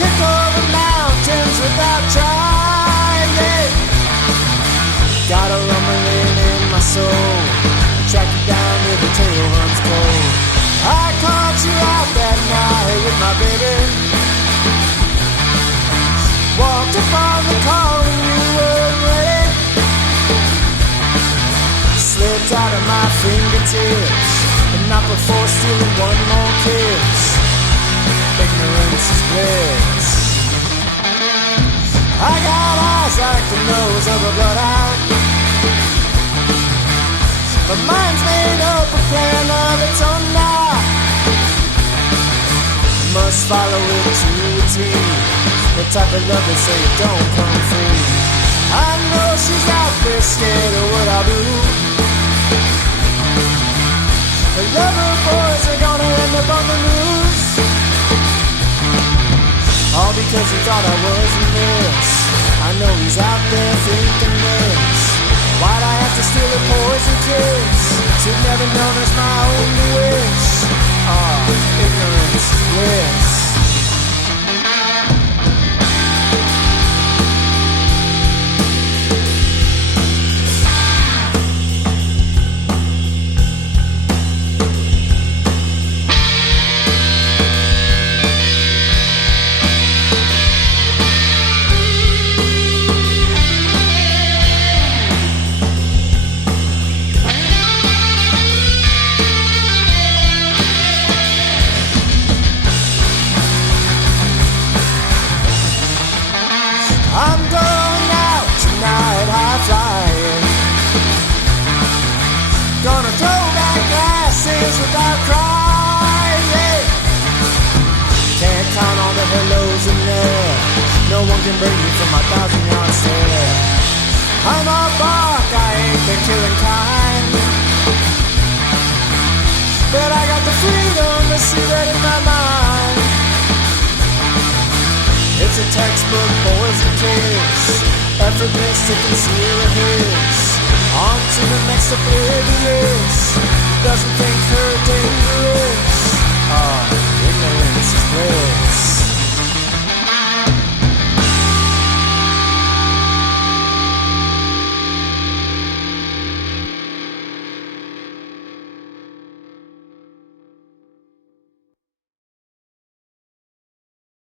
kick over mountains without trying. Got a rumbling in my soul, track you down till the tail runs cold. I caught you out that night with my baby, walked up on the car when you weren't ready, slipped out of my fingertips, and not before stealing one more kiss. Ignorance is bliss. I got eyes like the nose of a bloodhound, but mine's made up a plan of its own now. Must follow it to a T, the type of love that say it don't come free. I know she's out there scared of what I'll do. The lover boys are gonna end up on the news, all because he thought I was a miss. I know he's out there thinking this. Why'd I have to steal a poison kiss? Should never known as my only wish. Ignorance is bliss. I'm going out tonight, high flying. Gonna throw back glasses without crying. Can't count all the hellos in there. No one can bring me from my 1,000-yard stare. I'm a bark, I ain't the killing kind, but I got the freedom to see that in my mind. It's a textbook poison kiss, effortless to conceal a hiss. On to the next oblivious, doesn't think her dangerous. Ignorance is bliss.